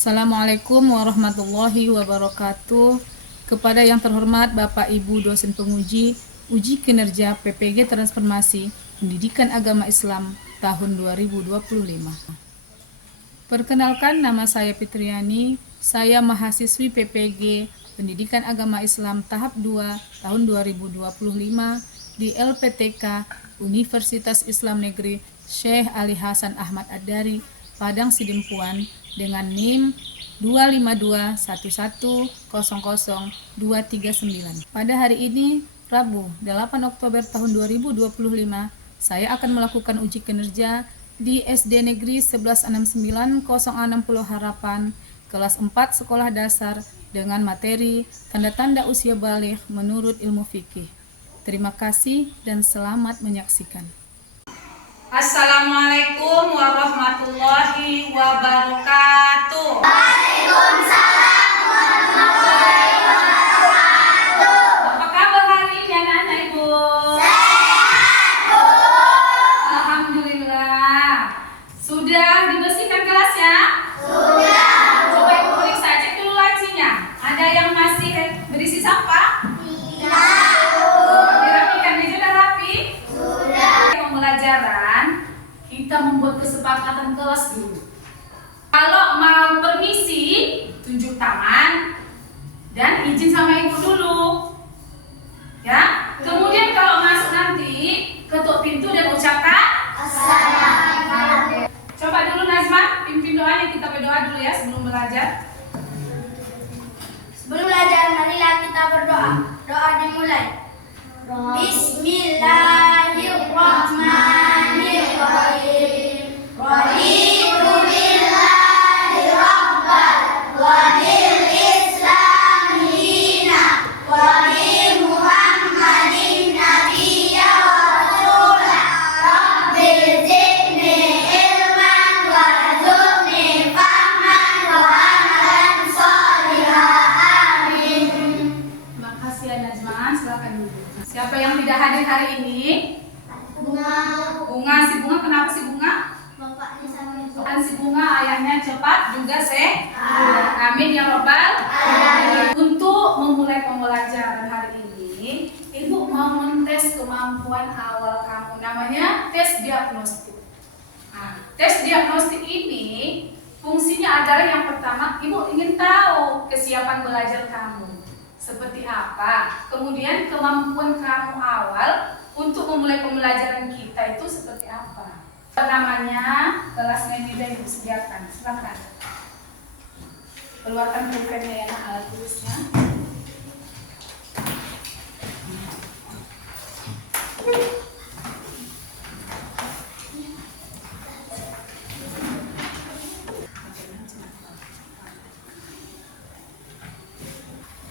Assalamualaikum warahmatullahi wabarakatuh. Kepada yang terhormat Bapak Ibu dosen penguji uji kinerja PPG Transformasi Pendidikan Agama Islam tahun 2025. Perkenalkan, nama saya Fitriani. Saya mahasiswi PPG Pendidikan Agama Islam tahap 2 tahun 2025 di LPTK Universitas Islam Negeri Syekh Ali Hasan Ahmad Ad-Dari, Padang Sidempuan, dengan NIM 25211000239. Pada hari ini, Rabu 8 Oktober tahun 2025, saya akan melakukan uji kinerja di SD Negeri 1169 060 Harapan, kelas 4 sekolah dasar dengan materi tanda-tanda usia baligh menurut ilmu fikih. Terima kasih dan selamat menyaksikan. Assalamualaikum warahmatullahi wabarakatuh. Waalaikumsalam warahmatullahi wabarakatuh. Apa kabar hari ini anak-anak Ibu? Sehat, Bu. Alhamdulillah. Sudah dibersihkan kelasnya? Sudah. Coba Ibu periksa, cek dulu lacinya. Ada yang masih berisi sampah? Tidak. Dirapikan, meja udah rapi? Sudah. Pembelajaran kita membuat kesepakatan kelas dulu. Kalau mau permisi, tunjuk tangan dan izin sama ibu dulu. Ya. Kemudian kalau masuk nanti, ketuk pintu dan ucapkan Assalamualaikum. Coba dulu Nazma, pimpin doanya, kita berdoa dulu ya sebelum belajar. Sebelum belajar, marilah kita berdoa. Doa dimulai. Bismillahirrahmanirrahim. Raditu billahi rabban wa bil islami dinan wa bi Muhammadin nabiyya wa rasulah. Rabbi zidni ilman warzuqni fahman wa amalan shalihan. Amin. Terima kasih ya Nazma, silakan dulu. Siapa yang tidak hadir hari ini? Bunga. Bunga, si Bunga kenapa si Bunga? Bapaknya sama ibu. Bukan si Bunga, ayahnya cepat juga amin ya robbal alamin. Untuk memulai pembelajaran hari ini, Ibu mau mentes kemampuan awal kamu, namanya tes diagnostik. Nah, tes diagnostik ini fungsinya adalah yang pertama, Ibu ingin tahu kesiapan belajar kamu seperti apa, kemudian kemampuan kamu awal untuk memulai pembelajaran kita itu seperti apa. Namanya kelasnya tidak Ibu sediakan, silakan keluarkan pulpennya ya, alat tulisnya.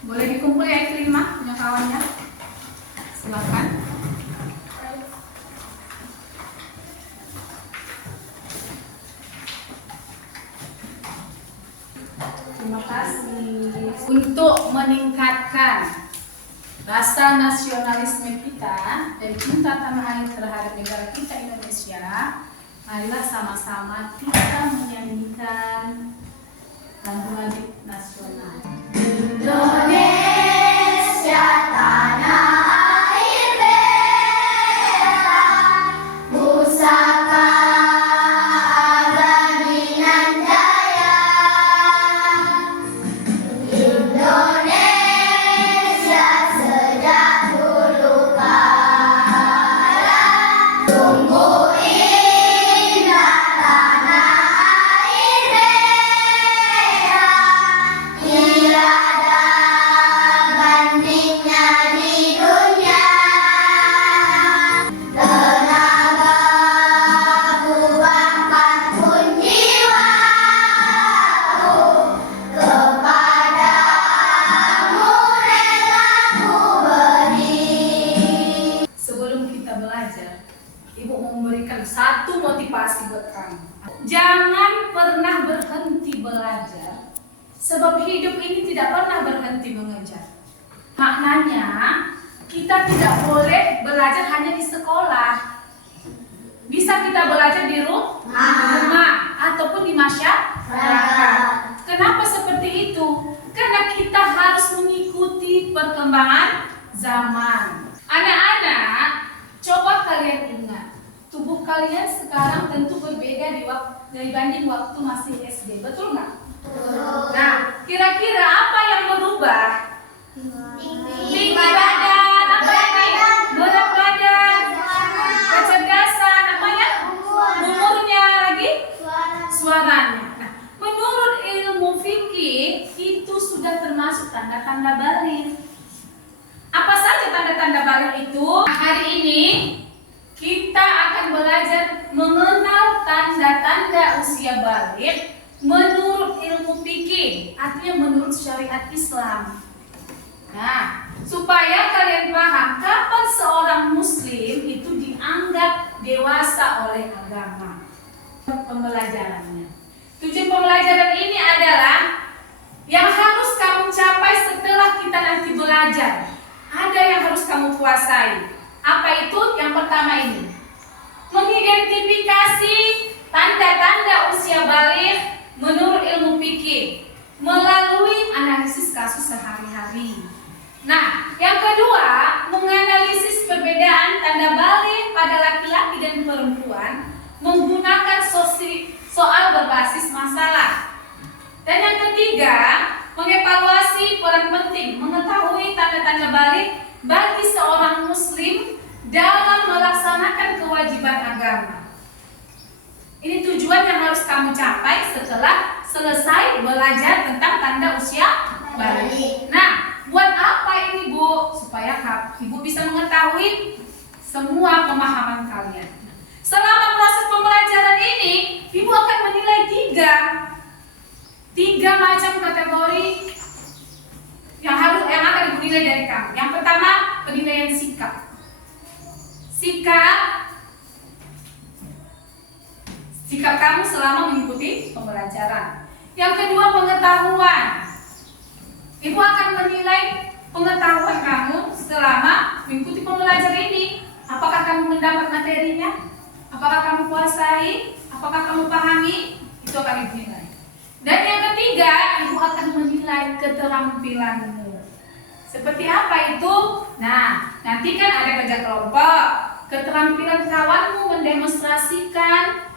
Boleh dikumpul ya Ikrimah punya kawannya, silakan. Terima kasih. Untuk meningkatkan rasa nasionalisme kita dan cinta tanah air terhadap negara kita Indonesia, Marilah sama-sama kita menyanyikan lagu wajib nasional. Indonesia tanah air merah, pusaka abadi nan jaya. Indonesia sejak dulu kala, sungguh indah tanah air merah, tiada bandingnya di dunia. Tenagaku bahkan pun jiwaku kepadamu rela ku beri. Sebelum kita belajar, Ibu mau memberikan satu motivasi buat kamu. Jangan pernah berhenti belajar, sebab hidup ini tidak pernah berhenti mengejar. Maknanya, kita tidak boleh belajar hanya di sekolah. Bisa kita belajar di rumah ataupun di masyarakat. Kenapa seperti itu? Karena kita harus mengikuti perkembangan zaman. Anak-anak, coba kalian ingat, tubuh kalian sekarang tentu berbeda dibanding waktu masih SD, betul nggak? Nah, kira-kira apa yang berubah? Tinggi badan, apa lagi? Berat badan, kecerdasan, apanya? Umurnya lagi? Suaranya. Nah, menurut ilmu fikih itu sudah termasuk tanda-tanda balik. Apa saja tanda-tanda balik itu? Hari ini kita akan belajar mengenal tanda-tanda usia balik menurut ilmu fikih, artinya menurut syariat Islam. Nah, supaya kalian paham kapan seorang muslim itu dianggap dewasa oleh agama. Pembelajarannya. Tujuan pembelajaran ini adalah yang harus kamu capai setelah kita nanti belajar. Ada yang harus kamu kuasai. Apa itu? Yang pertama ini, mengidentifikasi tanda-tanda usia balik menurut ilmu fikih melalui analisis kasus sehari-hari. Nah, yang kedua, menganalisis perbedaan tanda balik pada laki-laki dan perempuan menggunakan soal berbasis masalah. Dan yang ketiga, mengevaluasi peran penting mengetahui tanda-tanda balik bagi seorang muslim dalam melaksanakan kewajiban agama. Ini tujuan yang harus kamu capai setelah selesai belajar tentang tanda usia balik. Nah, buat apa ini, Bu? Supaya Ibu bisa mengetahui semua pemahaman kalian. Selama proses pembelajaran ini, Ibu akan menilai tiga macam kategori yang akan Ibu nilai dari kamu. Yang pertama, penilaian sikap. Sikap kamu selama mengikuti pembelajaran. Yang kedua, pengetahuan. Ibu akan menilai pengetahuan kamu selama mengikuti pembelajaran ini. Apakah kamu mendapat materinya? Apakah kamu kuasai? Apakah kamu pahami? Itu akan Ibu nilai. Dan yang ketiga, Ibu akan menilai keterampilanmu. Seperti apa itu? Nah, nanti kan ada kerja kelompok. Keterampilan kawanmu mendemonstrasikan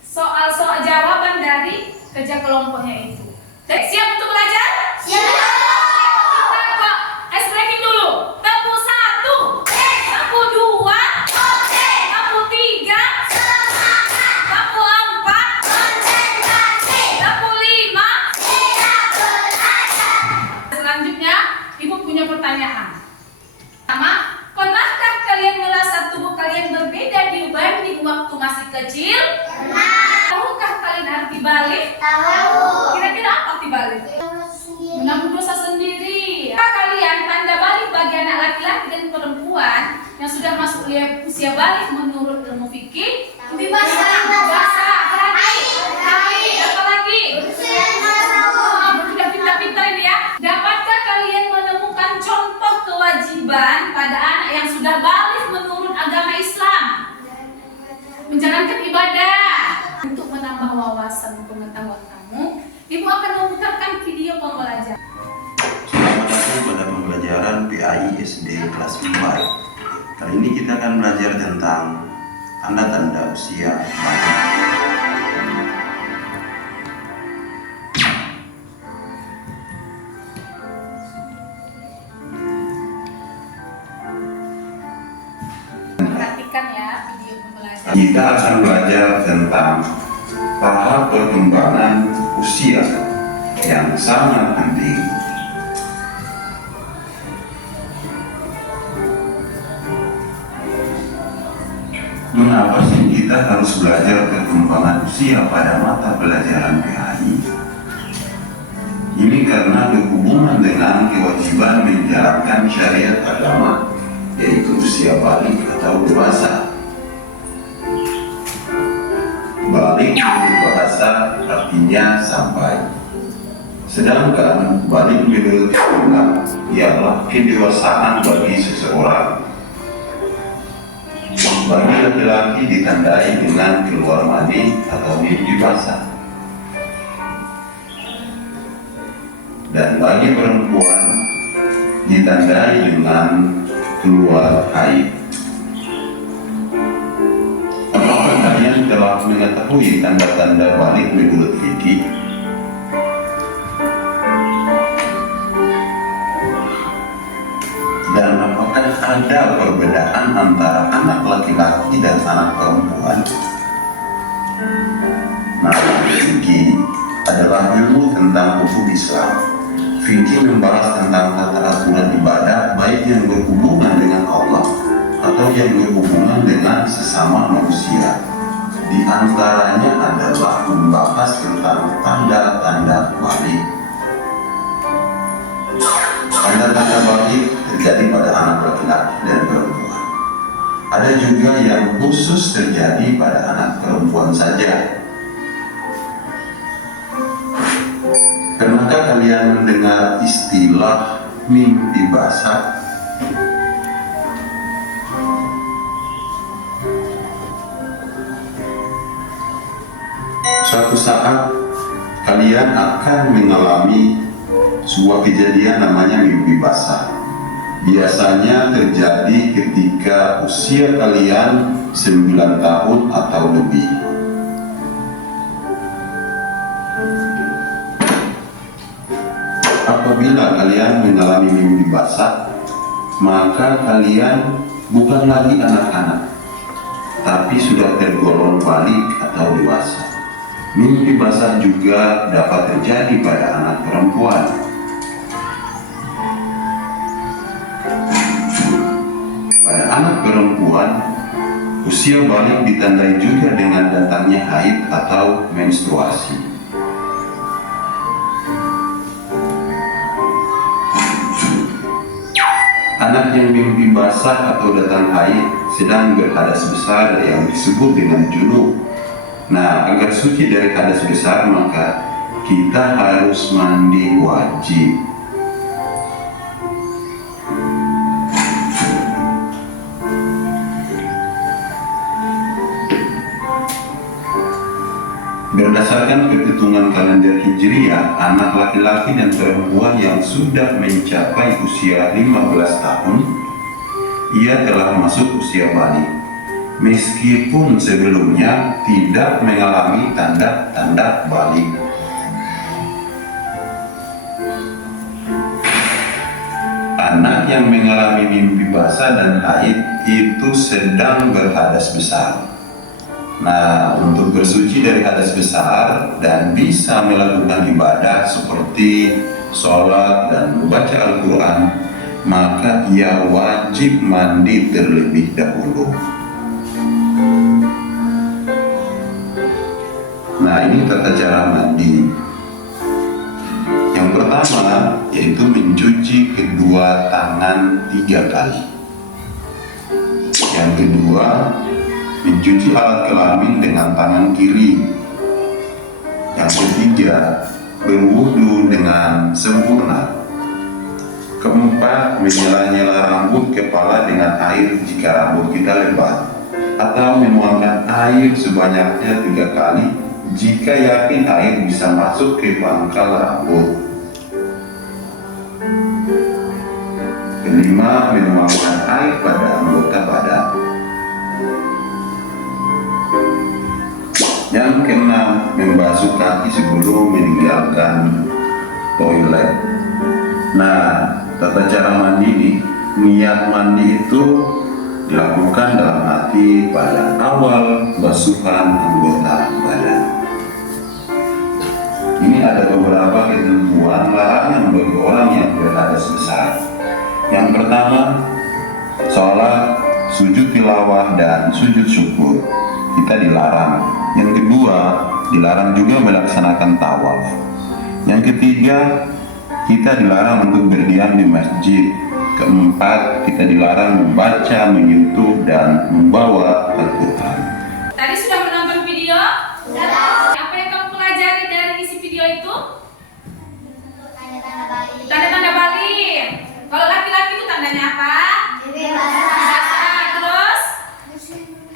soal-soal jawaban dari kerja kelompoknya itu. Siap untuk belajar? Siap. Kita ke ice breaking dulu. Tempo 1, tempo 2, tempo 3, tempo 4, tempo 5. Selanjutnya, Ibu punya pertanyaan. Pertama, pernahkah kalian merasa tubuh kalian berbeda dibanding waktu masih kecil? Tahukah kalian arti balik? Tahu. Kira-kira apa arti balik? Menanggung dosa berangkat ibadah. Untuk menambah wawasan pengetahuan kamu, Ibu akan memutarkan video pembelajaran. Selamat datang pada pembelajaran PAI SD kelas 4. Kali ini kita akan belajar tentang tanda-tanda usia balik. Perhatikan ya video pembelajaran. Kita akan belajar tentang tahap perkembangan usia yang sangat penting. Mengapa sih kita harus belajar perkembangan usia pada mata pelajaran PAI? Ini karena berhubungan dengan kewajiban menjalankan syariat agama, yaitu usia balik atau dewasa. Balik menurut bahasa artinya sampai. Sedangkan balik menurut istilah ialah kedewasaan bagi seseorang. Bagi laki-laki ditandai dengan keluar mani atau mimpi basah. Dan bagi perempuan ditandai dengan keluar haid. Apakah kalian telah mengetahui tanda-tanda balik menurut fikih? Dan apakah ada perbedaan antara anak laki-laki dan anak perempuan? Nah, fikih adalah ilmu tentang hukum Islam. Fikih membahas tentang tata aturan ibadah baik yang berhubungan dengan Allah atau yang berhubungan dengan sesama manusia. Di antaranya adalah membahas tentang tanda-tanda balik. Tanda-tanda balik terjadi pada anak laki-laki dan perempuan. Ada juga yang khusus terjadi pada anak perempuan saja. Pernahkah kalian mendengar istilah mimpi basah? Suatu saat kalian akan mengalami sebuah kejadian namanya mimpi basah. Biasanya terjadi ketika usia kalian 9 tahun atau lebih. Apabila kalian mengalami mimpi basah, maka kalian bukan lagi anak-anak, tapi sudah tergolong balik atau dewasa. Mimpi basah juga dapat terjadi pada anak perempuan. Pada anak perempuan, usia balik ditandai juga dengan datangnya haid atau menstruasi. Anak yang mimpi basah atau datang haid sedang berhadas besar yang disebut dengan junub. Nah, agar suci dari hadas besar maka kita harus mandi wajib. Berdasarkan perhitungan kalender Hijriah, anak laki-laki dan perempuan yang sudah mencapai usia 15 tahun, ia telah masuk usia balik. Meskipun sebelumnya tidak mengalami tanda-tanda balik. Anak yang mengalami mimpi basah dan haid itu sedang berhadas besar. Nah, untuk bersuci dari hadas besar dan bisa melakukan ibadah seperti sholat dan membaca Al-Quran, maka ia wajib mandi terlebih dahulu. Nah, ini tata cara mandi. Yang pertama yaitu mencuci kedua tangan 3 kali. Yang kedua, mencuci alat kelamin dengan tangan kiri. Yang ketiga, berwudu dengan sempurna. Keempat, menyela-nyela rambut kepala dengan air jika rambut kita lebat, atau menuangkan air sebanyaknya 3 kali jika yakin air bisa masuk ke pangkal rambut. Kelima, menuangkan air pada anggota badan. Yang keenam, membasuh kaki sebelum meninggalkan toilet. Nah, tata cara mandi ini, niat mandi itu dilakukan dalam hati pada awal basuhan anggota badan. Ini ada beberapa ketentuan larangan bagi orang yang berhadas besar. Yang pertama, sholat, sujud tilawah, dan sujud syukur. Kita dilarang. Yang kedua, dilarang juga melaksanakan tawaf. Yang ketiga, kita dilarang untuk berdiam di masjid. Keempat, kita dilarang membaca, menyentuh, dan membawa Al-Quran. Tadi sudah menonton video? Sudah. Apa yang kamu pelajari dari isi video itu? Tanda-tanda balik. Tanda-tanda balik. Kalau laki-laki itu tandanya apa? Basah. Terus?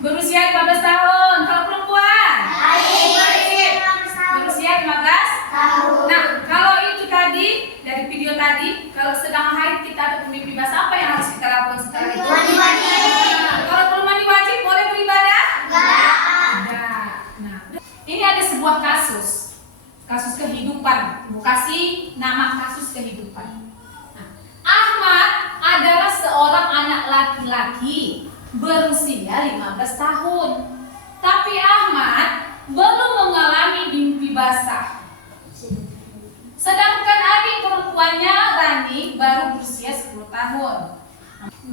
Berusia 15 tahun. Kalau perempuan? Haid. Berusia 15 tahun. Nah, kalau itu tadi, dari video tadi, kalau sedang haid kita ada mimpi basah, apa yang harus kita lakukan setelah itu? Mandi wajib. Kalau belum mandi wajib, boleh beribadah? Enggak. Nah, ini ada sebuah kasus kehidupan. Ibu kasih nama kasus kehidupan. Nah, Ahmad adalah seorang anak laki-laki berusia 15 tahun. Tapi Ahmad belum mengalami mimpi basah. Sedangkan adik perempuannya Rani baru berusia 10 tahun.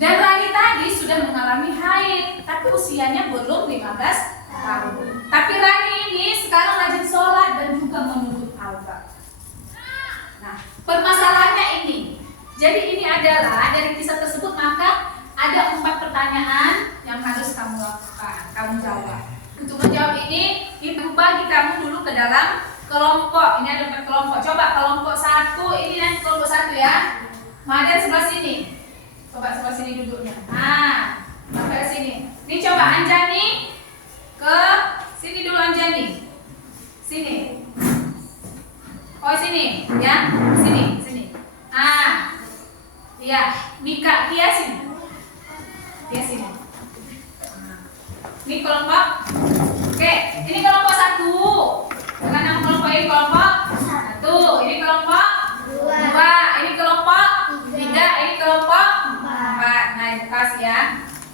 Dan Rani tadi sudah mengalami haid, tapi usianya belum 15 tahun. Tapi Rani ini sekarang rajin sholat dan juga menuntut aurat. Nah, permasalahannya ini. Jadi ini adalah dari kisah tersebut, maka ada 4 pertanyaan yang harus kamu lakukan, kamu jawab. Untuk menjawab ini, ibu bagi kamu dulu ke dalam kelompok. Ini ada 4 kelompok. Coba kelompok 1, ini nanti kelompok 1 ya. Madan sebelah sini. Coba sebelah sini duduknya. Nah, sampai sini. Ini coba Anjani ke sini dulu Anjani. Sini. Oh sini, ya. Sini. Ah. Iya, Mika, dia sini. Dia sini. Ini kelompok. Oke, ini kelompok 1. Dengan nama kelompok ini kelompok 1. Ini kelompok 2. Ini kelompok 3. Ini kelompok 4. Nah, itu kasih ya.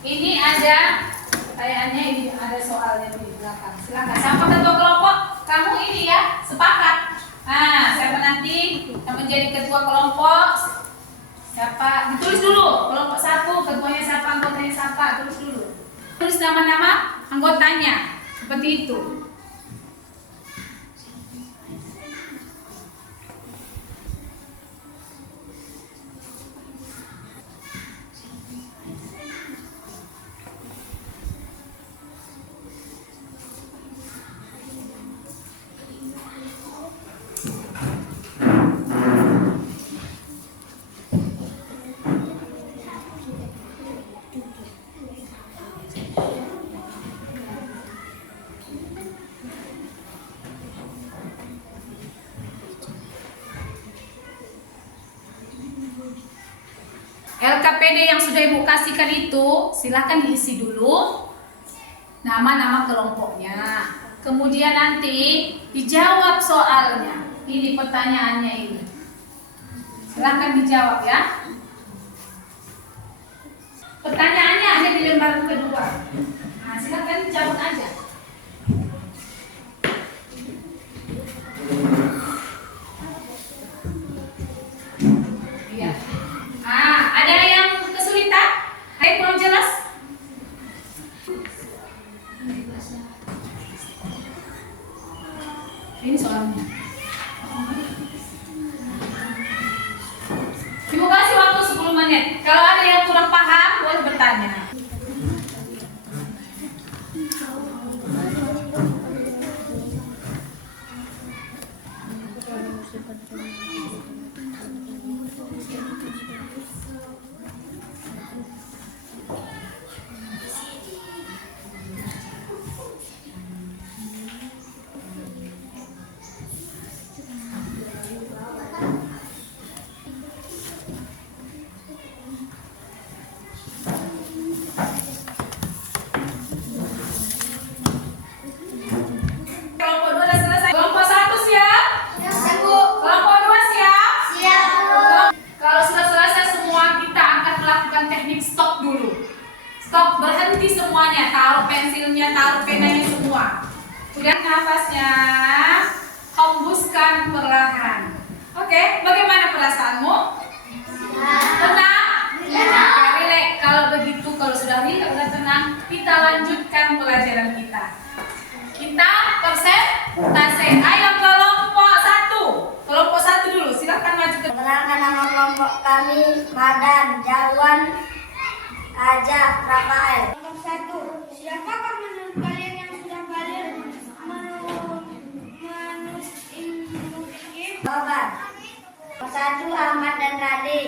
Ini ada pertanyaannya, ini ada soalnya di belakang. Silakan. Siapa ketua kelompok? Kamu ini ya, sepakat. Nah, siapa nanti yang menjadi ketua kelompok? Siapa? Ditulis dulu. Kelompok 1, ketuanya siapa, anggotanya siapa? Tulis dulu. Tulis nama-nama anggotanya. Seperti itu. LKPD yang sudah ibu kasihkan itu silahkan diisi dulu nama-nama kelompoknya. Kemudian nanti dijawab soalnya. Ini pertanyaannya ini. Silahkan dijawab ya. Pertanyaannya ada di lembar kedua. Nah, silahkan dijawab aja. Iya. Ada yang kesulitan? Ada yang kurang jelas? Ini soalnya. Ibu kasih waktu 10 menit. Kalau ada yang kurang paham, boleh bertanya. pensilnya, taruh penanya semua. Kemudian nafasnya hembuskan perlahan. Oke, bagaimana perasaanmu? Tenang? Relax. Kalau begitu, kalau sudah relax, sudah tenang, kita lanjutkan pelajaran kita. Kita persentase. Ayo kelompok 1. Kelompok 1 dulu, silakan maju ke. Perkenalkan nama kelompok kami, Madan, Jawan, Ajak, Rafael. Kelompok 1. Siapakah menurut kalian yang sudah balik jawaban? Kelompok 1, Ahmad dan Rade.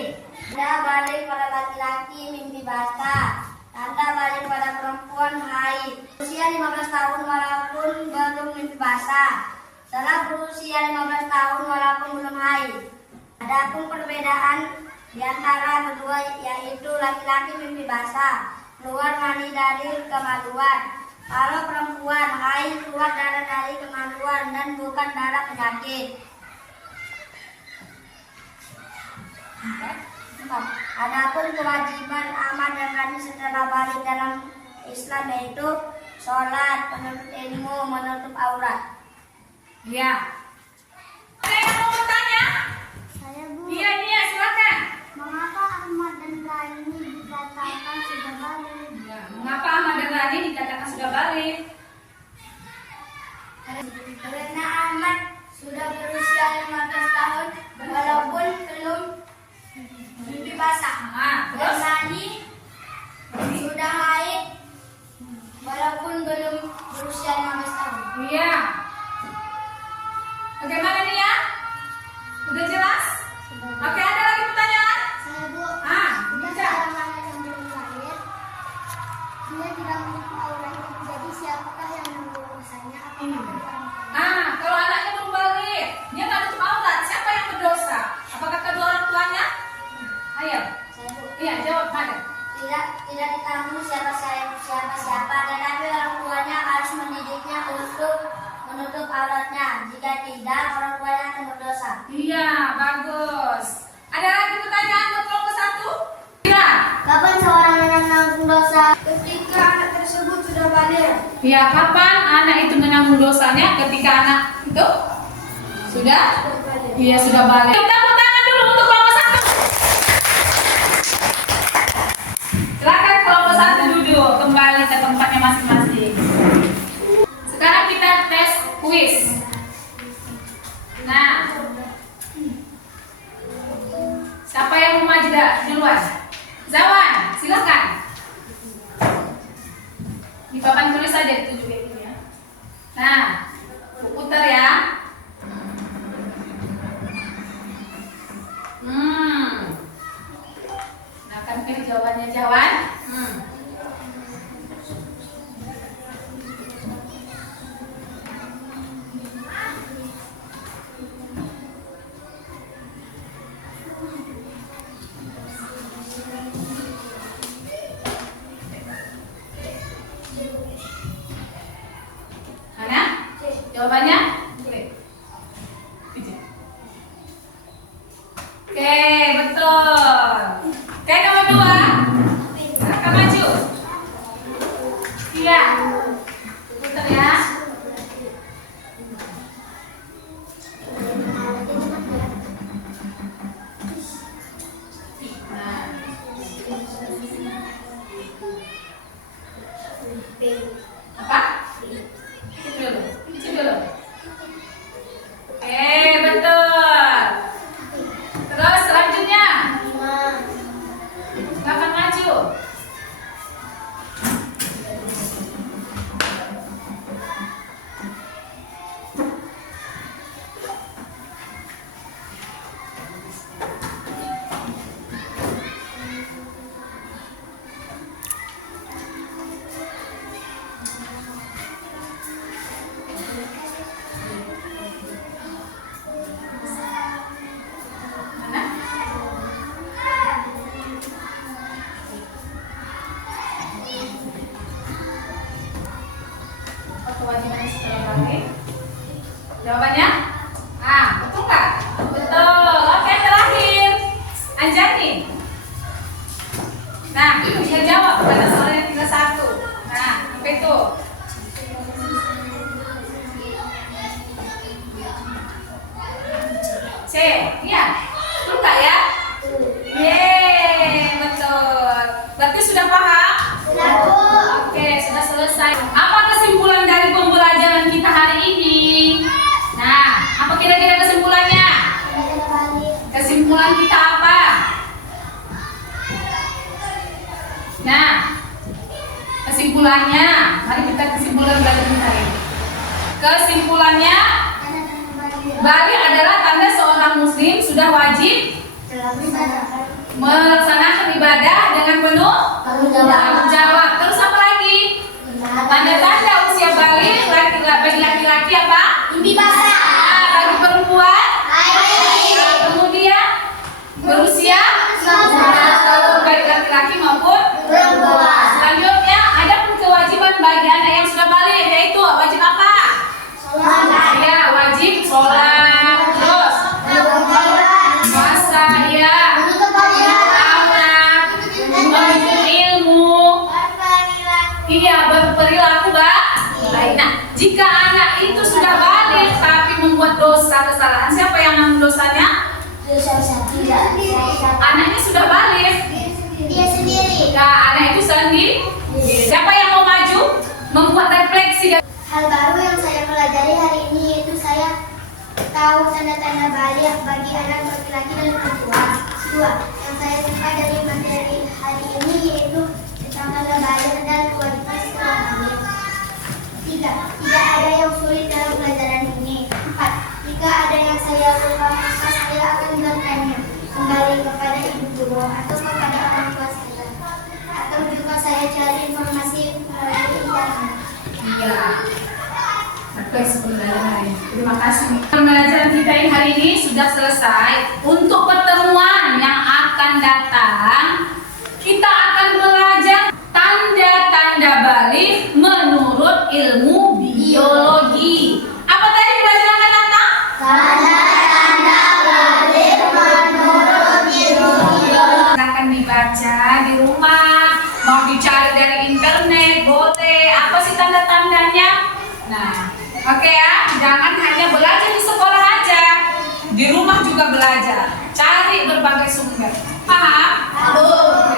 Tanda balik pada laki-laki, mimpi basah. Tanda balik pada perempuan, haid. Usia 15 tahun walaupun belum mimpi basah. Setelah berusia 15 tahun walaupun belum haid. Adapun perbedaan di antara kedua yaitu laki-laki mimpi basah, keluar mani dari kemaluan. Kalau perempuan haid keluar darah dari kemaluan dan bukan darah penyakit. Adapun kewajiban Ahmad dan Rani setelah balik dalam Islam yaitu sholat, menuntut ilmu, menutup aurat. Ya. Ada yang mau bertanya? Saya Bu, Iya, silakan. mengapa Ahmad dan Rani dikatakan sudah balik? Ya, mengapa Ahmad dan Rani dikatakan sudah balik? Karena Ahmad sudah berusia 15 tahun walaupun belum mimpi basah. Dan Terus? Rani sudah haid walaupun belum berusia 15 tahun. Iya. Bagaimana nih ya? Udah jelas? Oke, ada lagi pertanyaan? Saya Bu, Baca. anak yang belum lahir, dia tidak menutup auratnya. Jadi siapakah yang menanggung dosanya? Kalau anaknya belum balik, dia nggak nutup aurat, siapa yang berdosa? Apakah kedua orang tuanya? Ayo. Saya Bu, Iya, jawab Mada. tidak ditanggung siapa tetapi orang tuanya harus mendidiknya untuk menutup auratnya. Jika tidak, orang tuanya akan berdosa. Iya, bagus. Ada lagi pertanyaan untuk kelompok 1? Iya. Kapan seorang anak menanggung dosa? Ketika anak tersebut sudah balik. Ya, kapan anak itu menanggung dosanya? Ketika anak itu sudah? Iya, sudah balik. Tepuk tangan dulu untuk kelompok 1. Silakan kelompok 1 duduk, kembali ke tempatnya masing-masing. Sekarang kita tes kuis. Nah, siapa yang mau maju duluan? Zawan, silakan. Di papan tulis saja dituju kayak gini ya. Nah, putar ya. Nah, akan pilih jawabannya Jawan. Mana? Jawabannya? Oke, betul. Oke, nomor 2. Silakan maju. Iya. Putar ya. Nah. Apa? Itu dulu. Itu dulu. Betul. Terus selanjutnya. Silakan maju. Mana? Oh, kewajiban setelah balik. Jawabannya? Betul nggak? Betul. Oke, terakhir. Anjani. Nah, bisa jawab pada soal yang 31. Nah, apa itu? C, ya. Betul nggak ya? Yeay, betul. Berarti sudah paham? Sudah, Bu. Oke, sudah selesai. Apa kesimpulan dari pembelajaran kita hari ini? Nah, apa kira-kira kesimpulannya? Kesimpulan kita apa? Nah, kesimpulannya, mari kita kesimpulan belajar kita ini. Kesimpulannya, Bali adalah tanda seorang muslim sudah wajib melaksanakan ibadah dengan penuh tanggung jawab. Terus apa lagi? Tanda-tanda usia balik bagi laki-laki apa? Mimpi basah. Nah, bagi perempuan? Kemudian berusia 19 tahun baik laki-laki maupun Perempuan. Selanjutnya ada pun kewajiban bagi anak yang sudah balik, yaitu wajib apa? Ya, wajib sholat. Terus puasa, ya, anak, menuntut ilmu, iya, berperilaku baik. Nah, jika anak itu sudah balik tapi membuat dosa kesalahan, siapa yang menanggung dosanya? Anaknya sudah balik. Dia sendiri. Nah, anak itu sendiri. Siapa yang mau maju membuat refleksi? Hal baru yang saya pelajari hari ini yaitu saya tahu tanda-tanda balik bagi anak laki-laki dan perempuan. 2. Yang saya suka dari materi hari ini yaitu tentang tanda balik dan kewajiban setelah balik. 3. Tidak ada yang sulit dalam pelajaran ini. 4. Jika ada yang saya lupa maka saya akan bertanya kembali kepada ibu guru atau kepada orang tua saya. Atau juga saya cari informasi melalui internet. Iya. Refleksi pembelajaran hari ini. Terima kasih. Pembelajaran kita yang hari ini sudah selesai. Untuk pertemuan yang akan datang, kita akan belajar tanda-tanda balik menurut ilmu biologi. Apa tadi pelajaran akan datang? Tanda-tanda balik menurut biologi. Akan dibaca di rumah, mau dicari dari internet, boleh. Apa sih tanda-tandanya? Nah, oke ya, jangan hanya belajar di sekolah aja, di rumah juga belajar. Cari berbagai sumber. Paham?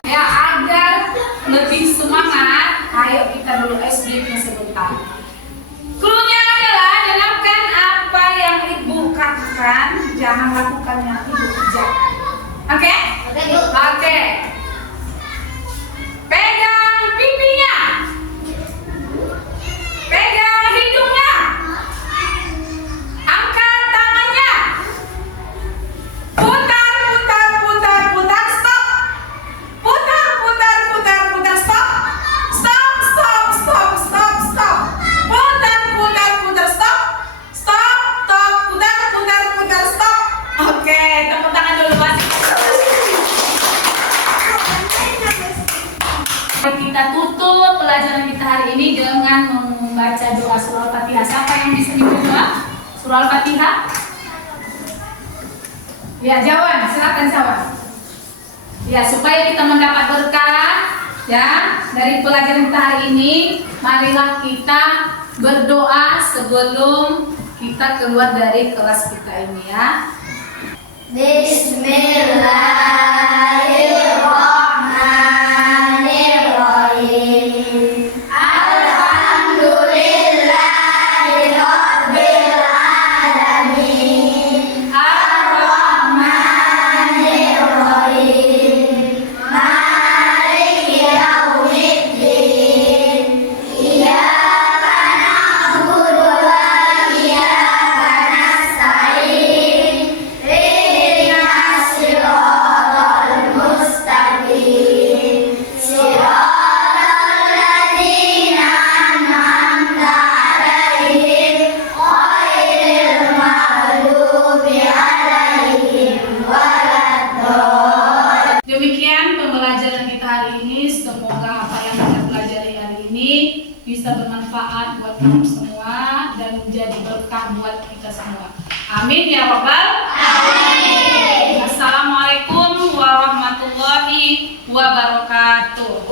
Ya, agar lebih semangat, ayo kita dulu SBB sebentar. Cluenya adalah dengarkan apa yang ibu katakan, jangan lakukan yang ibu kerjakan. Oke? Oke. Pegang pipinya. Pegang hidungnya. Angkat tangannya. Putar, putar, putar, putar, stop. Putar, putar, putar, putar, stop. Stop, stop, stop, stop, stop. Putar, putar, putar, stop. Stop, stop, putar, putar, putar, stop. Oke, tepuk tangan dulu, Mas. Kita tutup pelajaran kita hari ini dengan membaca doa surah Al-Fatihah. Siapa yang bisa dibaca surah Al-Fatihah? Ya, Jawan, silakan Jawan. Ya, supaya kita mendapat berkah ya dari pelajaran kita hari ini, marilah kita berdoa sebelum kita keluar dari kelas kita ini ya. Bismillahirrahmanirrahim. Alhamdulillahirabbil alamin. Ar-Rahmanirrahim. Maliki yaumiddin. Iyyaka na'budu wa iyyaka nasta'in. Ihdinas siratal mustaqim. Siratal ladzina an'amta 'alaihim ghairil maghdubi 'alaihim waladdallin. Demikian pembelajaran kita hari ini. Semoga apa yang kita pelajari hari ini bisa bermanfaat buat kamu semua dan menjadi berkah buat kita semua. Amin ya Rabbal Alamin. Assalamualaikum warahmatullahi wabarakatuh.